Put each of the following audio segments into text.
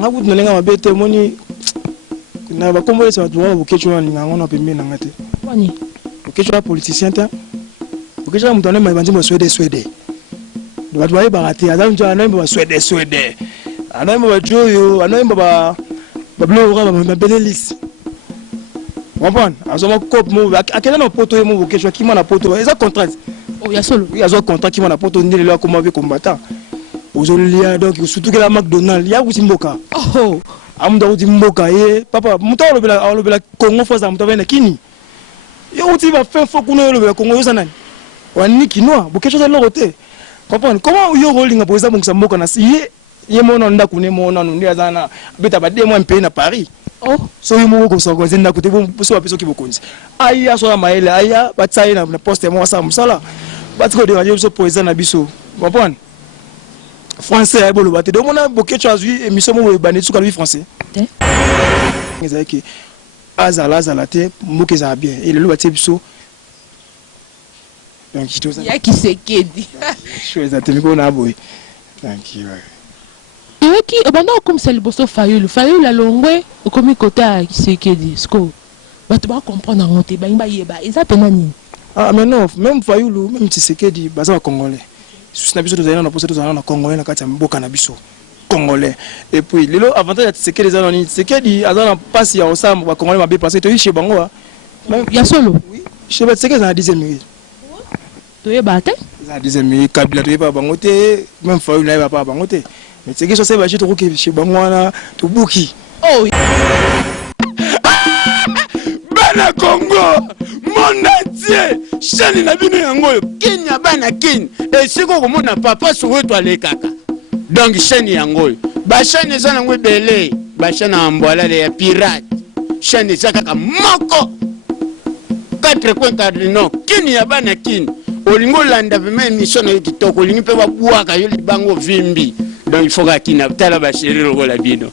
ngakuti nalenga mabete moni na ba kombo ça doit bokechwa ninga ngona pembe na ngate Wani bokechwa politicien ta bokechwa mutane mabanzi mo Swede do batwa barati aza nja na mba Swede ana mba joyo ana mba ba blo ra ba belelis comprendre azoma cop mo akela na poto mo bokechwa ki na poto eza contrat oh ya solo oui azo contrat ki na poto ndele lo comme avec combattant ozolia donc surtout que la McDonald ya kutimboka oh amuda kutimboka ye papa muta olobela Congo foza muta bena kini yo uti va faire fo kuno olobela Congo yo sanani wani kinoa bokesho za lorote comprendre comment yo rolinga pour ça bongisa mboka na ye mona nda kune mona nundi azana beta ba demo mpe na Paris oh so yo mo ko so ko zenda kuté so ba peso ki bokonzi aya so maele aya batsaye na poste mo sa musala batiko de radio so poeza na biso comprendre français ay bolo baté do mona bokecho azui émission mo bani tsuka lui français ezaki azala te mboke za bien et le baté biso donc kito ça ya Kisekedi chose atemiko na boy donc Yoki obana comme c'est le bosso Fayulu la longwe okomi kota Kisekedi sko bato ba comprendre ngote ba yeba eza penani ah mais non même Fayulu même Tshisekedi baza congolais sous na biso tozana na poste tozana na congolais na kati ya mboka na biso congolais et puis lelo avantage ya Tshisekedi eza nani Tshisekedi azana passe ya osam ba congolais mabe parce que to chez bango même ya solo oui chez Tshisekedi na 10e minute to yeba te za 10e minute Kabila to yeba bango te même Fayulu na yeba pa bango te mais Tshisekedi so seba to ko chez bango wana to buki oh bana Congo monde entier chaîne na bino yango Kenya bana Kenya et siko komona papa Soweto alekaka donc chaîne yango ba chaîne za nango belé ba chaîne amboala ya pirate chaîne za kaka moko 4 coins cardinaux Kenya bana Kenya olingo landa vema émission na kitoko olingi pe babuaka yo libango vimbi donc il faut ka Kenya tala ba chéri lokola bino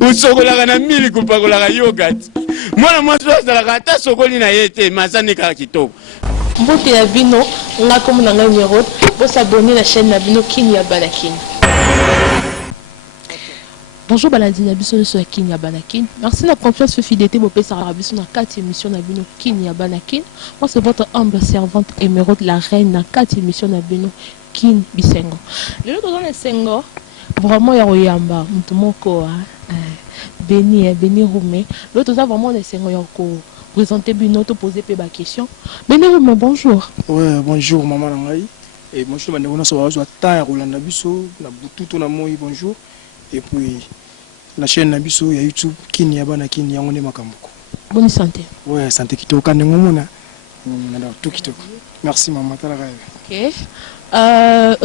usokolaka na mili kupakolaka yogurt mwana mwasi azalaka ata sokoli na ye te masane kaka kitoko mbote ya bino nga comme na ngai numéro pour s'abonner la chaîne na bino Kenya Banakin. Bonjour Baladine Abisso sur Kenya Banakin. Merci la confiance et fidélité pour passer à Abisso dans 4 émissions na bino Kenya Banakin. Moi c'est votre humble servante émeraude la reine dans 4 émissions na bino Kin Bisengo. Le lot dans les Sengo vraiment ya oyamba mtumoko Béni Roumé. L'autre ça vraiment les Sengo ya ko présenter bino to poser pe ba question. Béni Roumé bonjour. Ouais bonjour maman nangai et bonjour bande on so wa ta ya Rolanda biso na bututo na moi bonjour et puis la chaîne na biso ya YouTube Kenya Banakin yango ne makambuko. Bonne santé. Ouais santé kitoko na ngomona na tout kitoko. Merci maman tala ka. OK.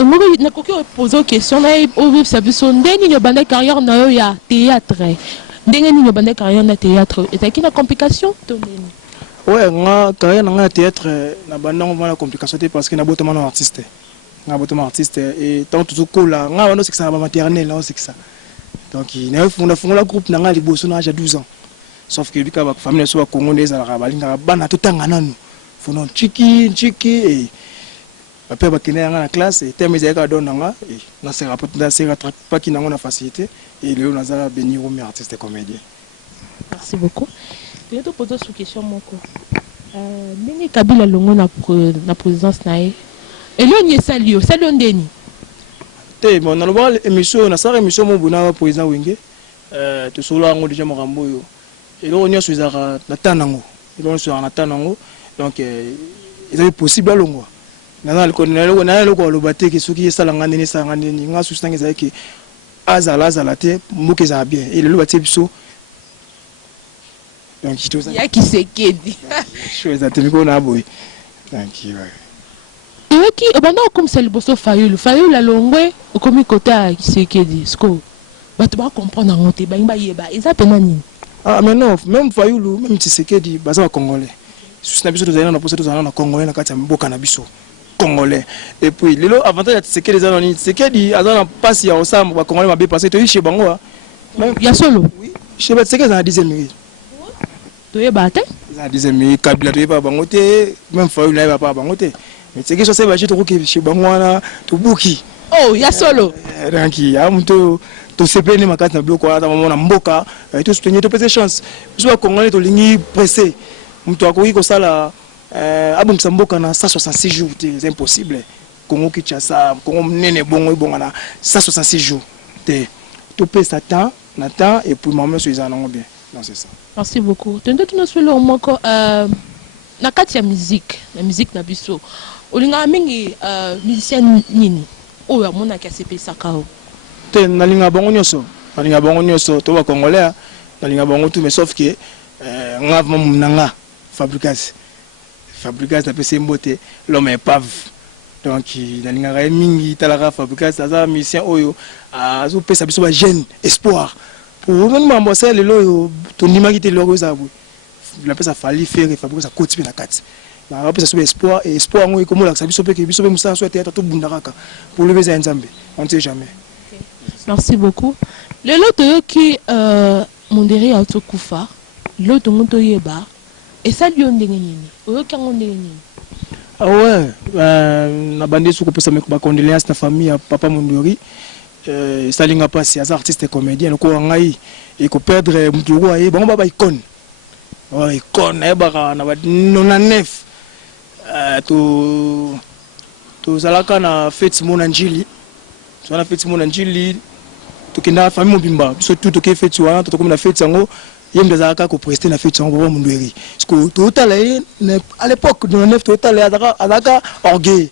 Moi na koki poser une question na au ça biso ndeni yo bande carrière na yo ya théâtre. Ndenge ni yo bande carrière na théâtre et qui na complication to ndeni. Ouais nga carrière na théâtre na bande on la complication parce que na botement artiste. Na botement artiste et tant tout cola nga wana c'est que ça maternelle là c'est que ça. Donc il a fondé la groupe na nga liboso na âge 12 ans. Sauf que bika ba famille so congolaise ala balinga bana totanga nanu. Fono chiki et après bakene nga na classe et terme ezaka donanga et na se rapport na se rattrape pas qui na ngona facilité et Léo Nazara Béni Roumé artiste comédien. Merci beaucoup. Je te pose une question moko. Nini Kabila longo na présidence nae. Et là on est salio ndeni. Te bon na loba émission na sa émission mo bona président Wenge to solo ngo déjà makambo yo. Et là on est sur na tanango. Et là on sur na tanango donc il est possible longo. Na le connaître na le ko lobate ke soki salanga ndeni salanga ndeni nga susanga ezaki azala te mboke za bien et le lobate biso donc kito ça. Ya Kisekedi. Chose atemiko na boy. Donc Yoki obana comme c'est le bosso Fayulu la longwe okomi kota Kisekedi sko bato ba comprendre ngote ba yeba eza penani. Ah mais non même Fayulu même Tshisekedi baza congolais sous na biso tozana na poste tozana na congolais na kati ya mboka na biso congolais et puis lelo avantage ya Tshisekedi eza nani Tshisekedi azana passe ya osam ba congolais mabe parce que to chez bango même ya solo oui chez Tshisekedi na 10e minute to yeba te za 10e minute Kabila to yeba bango te même Fayulu na yeba pa bango te mais Tshisekedi so seba to ko chez bango wana to buki Oh, ya solo. Donc ya muto to sepene makati na biloko ata mama na mboka to soutenir to pese chance. Biso ba congolais to lingi pressé. Muto akoki ko sala abongisa mboka na 166 jours, c'est impossible. Congo Kinshasa, Congo nene bongo bonga na 166 jours. To pesa temps, na temps et puis maman so izana bien. Non c'est ça. Merci beaucoup. Tendo tu nous le moko na kati ya musique, la musique na biso. Olinga mingi musicien nini? Oh ya mona ka sepesa kao. Te nalinga bongo nyoso. Nalinga bongo nyoso to ba congolais. Nalinga bongo tout mais sauf que nga nanga Fabricas. Fabricas na pese mbote l'homme est pave. Donc nalinga ka mingi talaka Fabricas aza musicien oyo azo pesa biso ba jeune espoir. Pour même m'ambasser le lo to ndimaki te logo za bu. La pesa fali faire Fabricas a kotipe na kati. Na rapesa so espoir et espoir ngo ikomo la biso pe ke biso pe musa so théâtre to bundaraka pour lever za nzambe. On ne sait jamais. Merci beaucoup. Le lot qui monderi autokufa, l'autre monto yeba et ça lui on ndengeni. Oyo kango ndengeni. Ah ouais, na bandi soko pesa ba condoléances na famille ya papa Mondori. Ça linga passer as artiste et comédien ko ngai et ko perdre mutu ko aye bango ba icône. Ouais, icône e ba na ba 99. To zalaka na fête mon Anjili. So na fête mon Anjili. To kinda famille mobimba. Surtout to ke fête wana to comme na fête yango. Yem zalaka ko prester na fête yango papa Mondori. Parce que total à l'époque de 99 total azaka orgueil.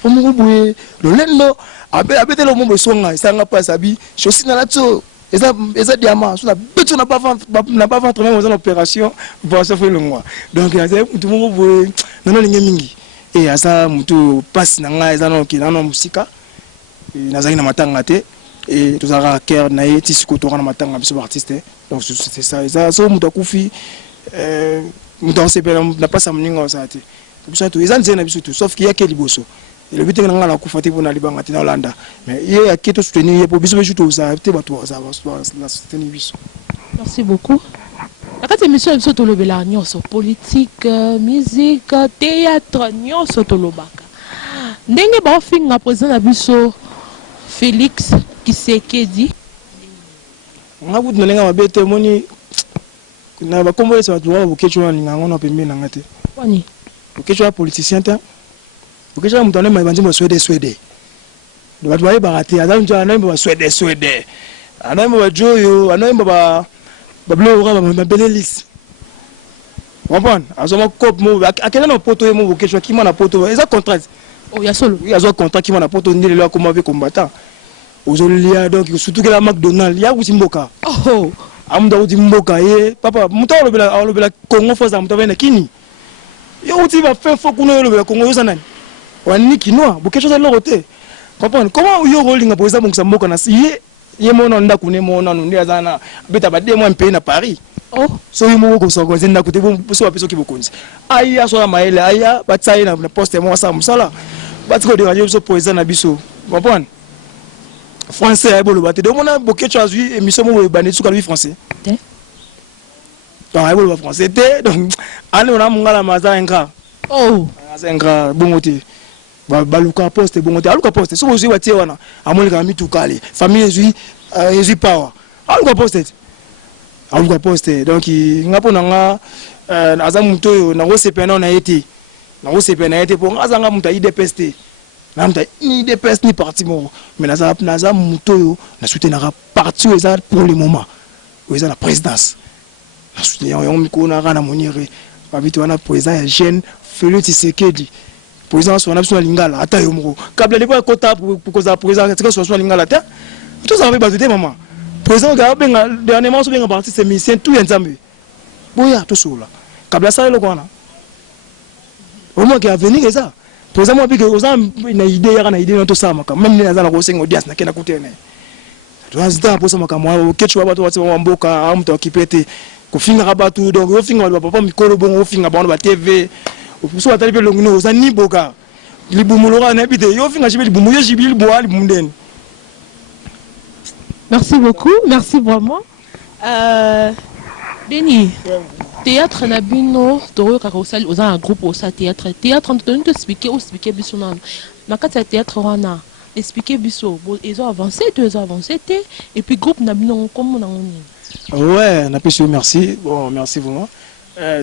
Pour moi boué le lendo abete lo mo songa sanga pas abi chosi na lato eza diamant so na beto na pas ventre même aux opération pour ça faire le mois donc il y a tout mo boué non lingi mingi et asa mutu passe na nga eza no kina no musika na zaki na matanga te et tout ça cœur na yeti siko na matanga biso artiste donc c'est ça eza so mutu akufi mutu on s'appelle na pas ça mninga ça te biso to eza nzena biso tout sauf qu'il y a que liboso. Le but est que nous allons faire pour aller en Hollande. Mais il y a qui te soutenir pour biso tout ça, la soutenir biso. Merci beaucoup. La carte émission est sur le bélarnion sur politique, musique, théâtre, nion sur le baka. Ndenge ba fin na président na biso Félix Tshisekedi. On a voulu nenga mabete moni na ba kombo ça tu vois bokecho na linga na pembe na ngate. Wani. Bokecho politicien ta. Bokecho mutane mabanzi mo Swede. Le ba tuwaye barate azam ja na mba Swede. Anamba ba joyo, anamba ba blo ora ba benelis. Comprendre? Azoma cop mo akela na poto mo bokecho ki mo na poto. Eza contrat. Oh ya solo. Oui, azo contrat ki mo na poto ndile lo comme avec combattant. Ozolia donc surtout que la McDonald's ya utimboka. Oh. Amuda utimboka ye papa muta olobela Congo foza muta bena kini. Yo uti va faire fo kuno olobela Congo yoza nani. Wani kinoa bokecho za lorote. Comprendre? Comment yo rolling pour ça bongsa mboka na ye mona ndako ne mona nundi azana beta ba 2 mois pays na Paris. Oh, so yo moko so ko zinda kuti so ba peso ki bokonzi. Aya so na maele aya batsaye na poste mo sa musala. Batiko de radio so poeza na biso. Comprendre? Français ay bolo baté. Donc on a bokecho azui émission mo bané sur le français. Té. Donc ay bolo français té donc ane on a mungala maza. Oh, maza bongote. Baluka poste bongote aluka poste so ozi watie wana amoleka mitukale famille ezui power aluka poste donc ngapo nanga aza muto yo nango sepena na yete po ngazanga muta IDPST na muta ni IDPS ni parti mo mais naza muto yo na soutenir parti eza pour le moment eza la présidence na soutenir yo mikona kana monire babito wana président ya jeune Félix Tshisekedi président sur la lingala ata yo moko kabla le kota pour cause président que soit lingala ta tout ça va bazoter maman président ga benga dernièrement so benga parti c'est mission tout nzambe boya to sola kabla ça le kwana au moins qui a venir ça président moi bi que oza na idée ya na idée to ça maka même ni azana ko sengo audience na kena kutene to azita pour ça maka moi kechu ba to wa mboka am to kipete ko finga ba tout donc yo finga ba papa mikolo bon finga ba ba TV so atali pe longino oza ni boka libumulora na bité yo finga jibe libumu yo jibe liboa libumundeni. merci beaucoup, merci vraiment. Beni, théâtre na bino toro kakosali oza un groupe osa théâtre on te expliquer biso na makati ya théâtre wana expliquer biso ils ont avancé et puis groupe na bino comme on a Ouais, na pesi merci. Bon, merci vraiment.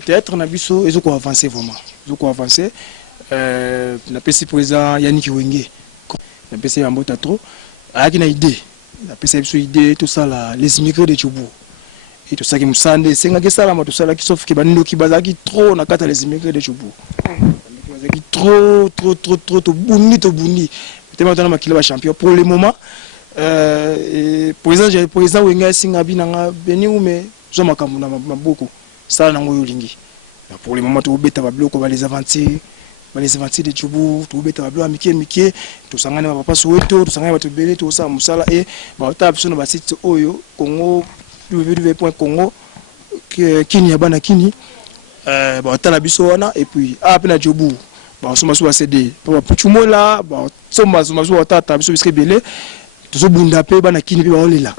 Théâtre na biso ils ont avancé vraiment. Ils ont avancé. Na pesi président Yannick Wenge. Na pesi Ambota trop. Aki na idée. Na pesi biso idée tout ça là les immigrés de Tchoubou. Et tout ça qui musande senga ke sala ma tout ça là qui sauf que bando ki bazaki trop na kata les immigrés de Tchoubou. Bazaki trop buni to buni. Peut-être maintenant makila ba champion pour le moment. Président Wenga singa binanga beni ume zo makambo na maboko sala nango yolingi. Pour le moment to beta ba bloko ba les avantiers de Tchoubou to beta ba bloko mike to sangana ba papa Soweto to sangana ba to belé to sa musala et ba ta biso na ba site oyo Congo www.congo kini bana kini ba ta la biso wana et puis apena Tchoubou ba soma so ba CD ba puchumola ba soma so ta biso biske belé to bunda pe bana kini pe ba olela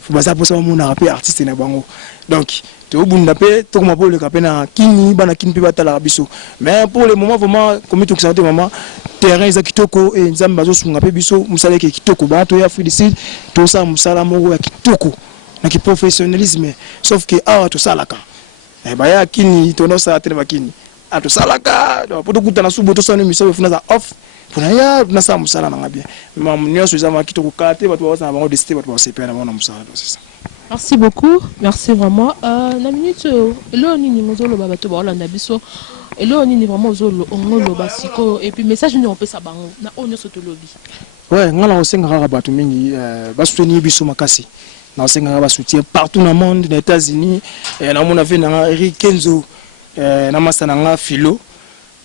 faut baza pour ça mon rappé artiste na bango donc to bunda pe to ma pour le kapena kini bana kini pe batala biso mais pour le moment vraiment comme tout ça maman terrain za kitoko et nzamba bazo sunga pe biso musala ke kitoko ba to ya Afrique du Sud to ça musala moko ya kitoko na ki professionnalisme sauf que to salaka ba ya kini to no sa tele bakini to salaka pour to kutana subo to sa no miso funa za off pona ya na sa musala na bien mam nyonso za makito ko kate bato ba sa bango décider bato ba sepena na musala c'est ça. Merci beaucoup, merci vraiment. La minute là ni ngozolo ba bato ba olanda biso et là ni vraiment zolo ngolo basiko et puis message ni on peut ça bango na onyo soto lobby. Ouais, ngala osenga bato mingi ba soutenir biso makasi. Na osenga ba soutien partout dans le monde, aux États-Unis et na mona ve na Eric Kenzo na masana nga Philo.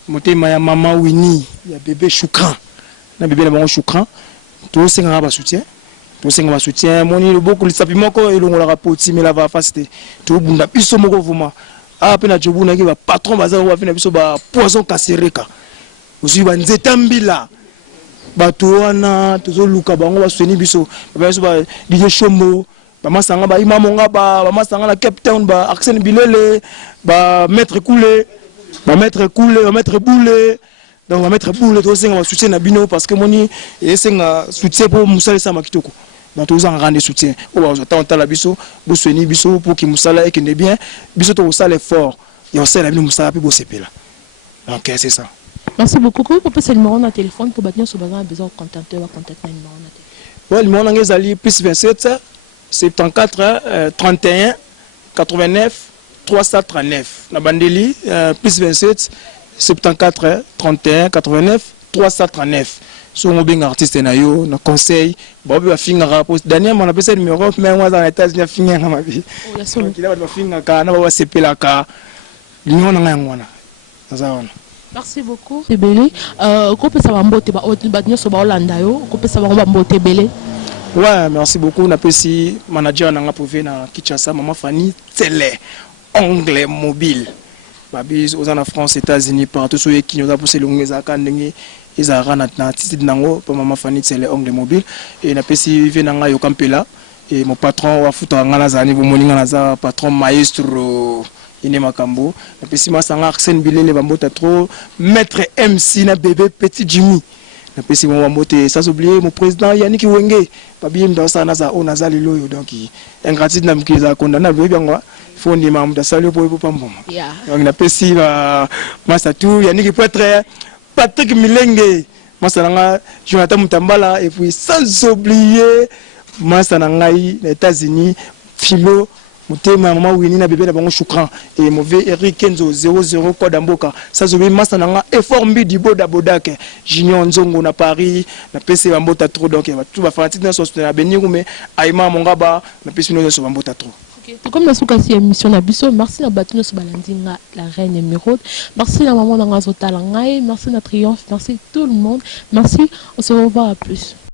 Motema ya mama Winnie ya bébé Choukran na bébé na bango Choukran to senga ba soutien moni le beaucoup lisapi moko elongola rapoti mais la va faciliter to bunda biso moko vraiment apena Tchoubou na ki ba patron baza wa fina biso ba poison kasereka osi ba nzeta mbila bato wana tozo luka bango ba soutenir biso ba biso ba DJ Shombo ba masanga ba imamonga ba masanga na Cape Town ba Arsène Bilele ba maître Koulé va mettre boule donc va mettre boule to senga soutien na bino parce que moni et senga soutien pour musala sa makitoko donc tous en rendre soutien o ba ta la biso bo soigner biso pour que musala et que ne bien biso to sala fort et on sait la bino musala pe bo sepela donc c'est ça. Merci beaucoup. Comment peut passer le numéro na téléphone pour battre sur besoin de contacter ou contacter le numéro na téléphone. Ouais, le numéro ngezali plus 27 74 31 89 339 na bandeli plus 27 74 31 89 339 so on bien artiste na yo na conseil ba ba finga rapport Daniel mon appelle numéro mais moi dans les États-Unis finga na ma vie donc il va finga ka na ba sepela ka lion na ngwana ça. Merci beaucoup. C'est belé groupe ça va mbote ba nyoso ba Holanda yo groupe ça va mbote belé. Ouais, merci beaucoup na pesi manager na nga prouvé na Kinshasa maman Fanny Télé Ongle mobile. Babi aux en France, États-Unis, partout sur les qui nous a poussé l'ongeza kandenge ezara na titi nango pour maman Fanny c'est les ongles mobile et na pesi venanga yo kampela et mon patron wa futa ngala zani bo moninga na za patron maestro ine makambo na pesi masanga Arsène Bilele bambota trop maître MC na bébé petit Jimmy na pesi mo bambote sans oublier mon président Yannick Wenge babi mda sana za onaza liloyo donc ingratitude na mkiza condamnable bien faut ni membre de salut pour pambom donc na pesi masa tout Yannick Poitre Patrick Milenge Masananga Jonathan Mutambala et puis sans oublier Masananga les États-Unis Philo Mutema maman Winnie na bébé na bango Choukran et mauvais Eric Kenzo 00 code Mboka sans oublier Masananga effort mbi boda bodake Junior Nzongo na Paris na PC bambota trop donc tout va faire na soutenir na Benirume Aima Mongaba na PC no so bambota trop. Comme la soukasi émission na biso, merci na batino so balandinga la reine émeraude, merci la maman na ngazo talangai, merci na triomphe, merci tout le monde, merci, on se revoit à plus.